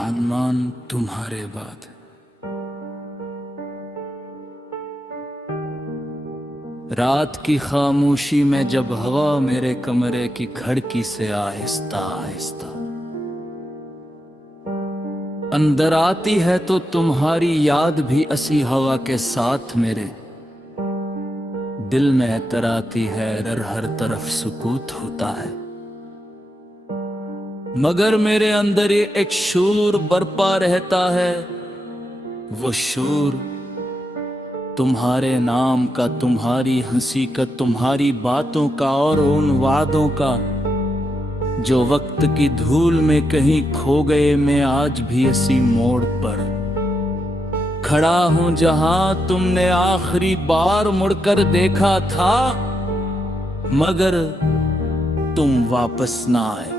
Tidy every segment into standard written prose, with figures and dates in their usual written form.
जहान मान तुम्हारे बाद। रात की खामोशी में जब हवा मेरे कमरे की खिड़की से आहिस्ता आहिस्ता अंदर आती है, तो तुम्हारी याद भी ऐसी हवा के साथ मेरे दिल में तराती है। हर तरफ सुकूत होता है, मगर मेरे अंदर ये एक शोर बरपा रहता है। वो शोर तुम्हारे नाम का, तुम्हारी हंसी का, तुम्हारी बातों का और उन वादों का जो वक्त की धूल में कहीं खो गए। मैं आज भी इसी मोड़ पर खड़ा हूं जहां तुमने आखिरी बार मुड़कर देखा था, मगर तुम वापस ना आए।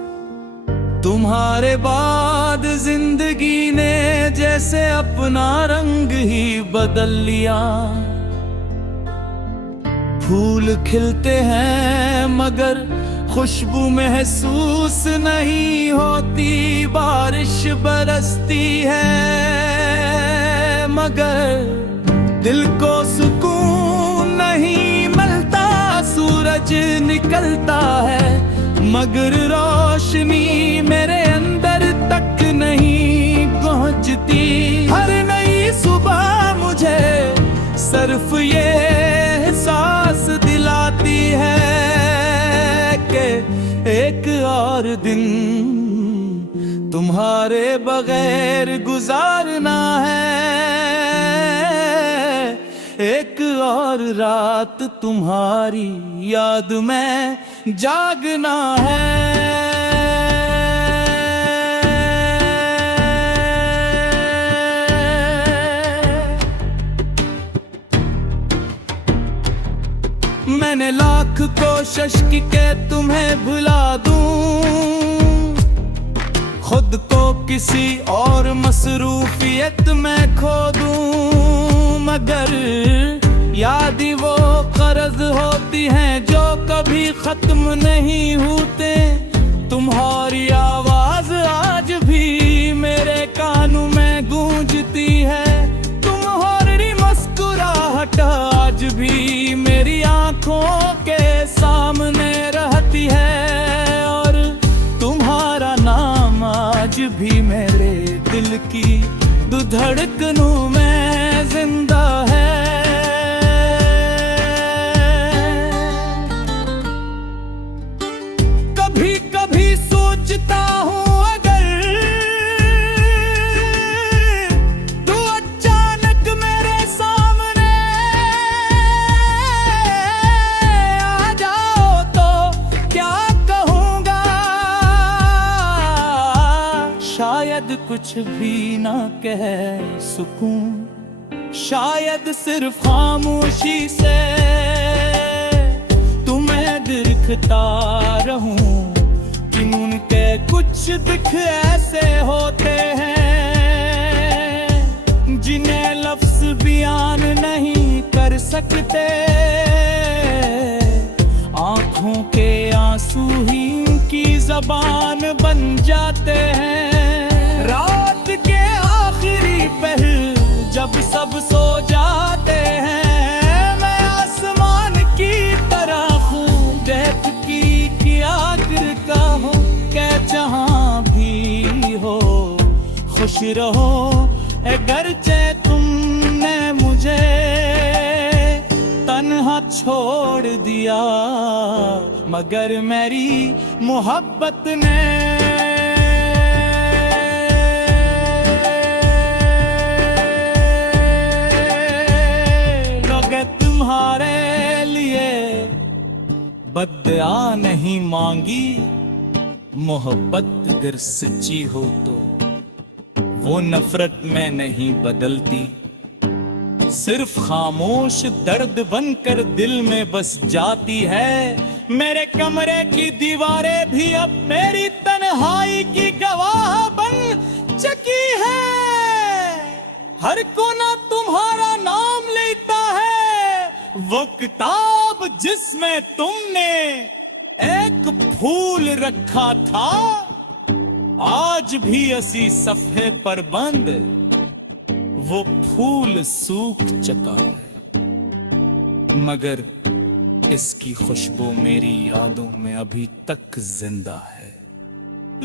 तुम्हारे बाद जिंदगी ने जैसे अपना रंग ही बदल लिया। फूल खिलते हैं मगर खुशबू महसूस नहीं होती। बारिश बरसती है मगर दिल को सुकून नहीं मिलता। सूरज निकलता है मगर रोशनी मेरे अंदर तक नहीं पहुंचती। हर नई सुबह मुझे सिर्फ ये एहसास दिलाती है कि एक और दिन तुम्हारे बगैर गुजारना है। एक और रात तुम्हारी याद में जागना है। मैंने लाख कोशिश की के तुम्हें भुला दूं, खुद को किसी और मसरूफियत में खो दूं, मगर याद ही वो कर्ज होती हैं जो कभी खत्म नहीं होते। तुम्हारी आवाज आज भी मेरे कानों में गूंजती है। तुम्हारी मुस्कुराहट आज भी मेरी आंखों के सामने रहती है, और तुम्हारा नाम आज भी मेरे दिल की धड़कनों में जिंदा है। कभी कभी सोचता हूँ अगर तू अचानक मेरे सामने आ जाओ तो क्या कहूँगा। शायद कुछ भी ना कह सकूं, शायद सिर्फ खामोशी से तुम्हें दिखता रहूं कि उनके कुछ दिख ऐसे होते हैं जिन्हें लफ्ज बयान नहीं कर सकते। आंखों के आंसू ही उनकी जबान बन जाते हैं। रात के आखिरी पहर जब सब सो जाते हैं, मैं आसमान की तरफ देख की आखिर का हूँ कि जहाँ भी हो खुश रहो। अगरचे तुमने मुझे तन्हा छोड़ दिया, मगर मेरी मोहब्बत ने तुम्हारे लिए बद्दुआ नहीं मांगी। मोहब्बत अगर सच्ची हो तो वो नफरत में नहीं बदलती, सिर्फ खामोश दर्द बनकर दिल में बस जाती है। मेरे कमरे की दीवारें भी अब मेरी तन्हाई की गवाह बन चुकी है। हर कोना तुम्हारा नाम लेता है। वो किताब जिसमें तुमने एक फूल रखा था, आज भी असी सफ़े पर बंद वो फूल सूख चुका है, मगर इसकी खुशबू मेरी यादों में अभी तक जिंदा है।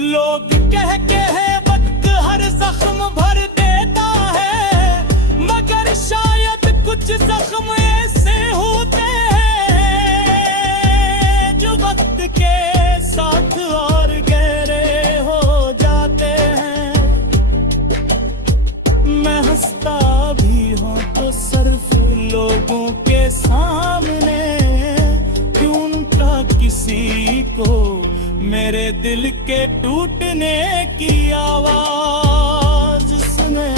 लोग कहते हैं वक्त हर जख्म भर देता है, मगर शायद कुछ जख्म ऐसे होते हैं जो वक्त के साथ और गहरे हो जाते हैं। मैं हंसता भी हूँ तो सिर्फ लोगों के सामने, क्यों उनका किसी को मेरे दिल के टूटने की आवाज सुने।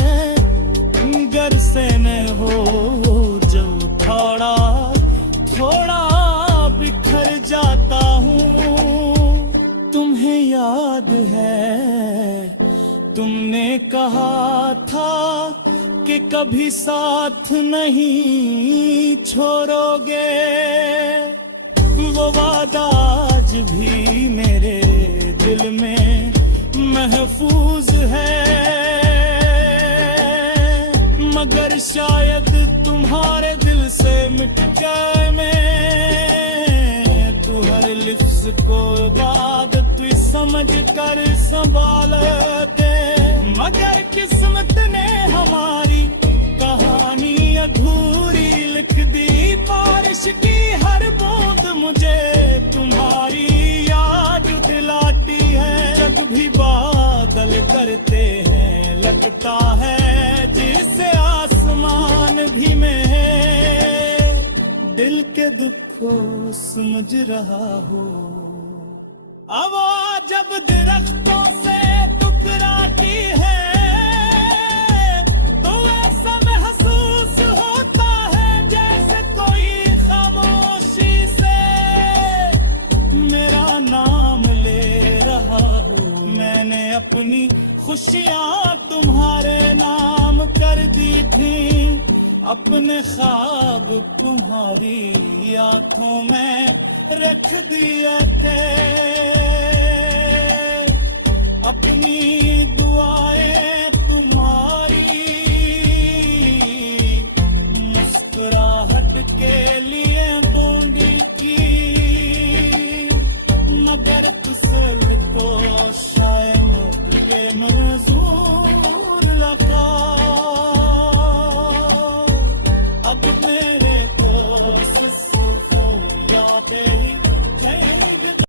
घर से न हो जब थोड़ा थोड़ा बिखर जाता हूँ। तुम्हें याद है तुमने कहा था कि कभी साथ नहीं छोड़ोगे, वो वादा आज भी मेरे दिल में महफूज है। मगर शायद तुम्हारे दिल से मिट जाए मैं, तू हर लिफ्ज को इबादत समझ कर संभाल दे। मगर किस्मत ने हमारी कहानी अधूरी लिख दी, बारिश की हर बूंद मुझे तुम्हारी याद दिलाती है। जब भी बादल करते हैं लगता है जिसे आसमान भी मैं दिल के दुख को समझ रहा हूँ। अब जब दरख्तों से टकराती है तो ऐसा महसूस होता है जैसे कोई खामोशी से मेरा नाम ले रहा हूँ। मैंने अपनी खुशियाँ तुम्हारे नाम कर दी थी, अपने ख्वाब तुम्हारी आंखों में रख दिए थे। अपनी दुआएं तुम्हारी मुस्कुराहट के लिए बोली की, मगर तुझसे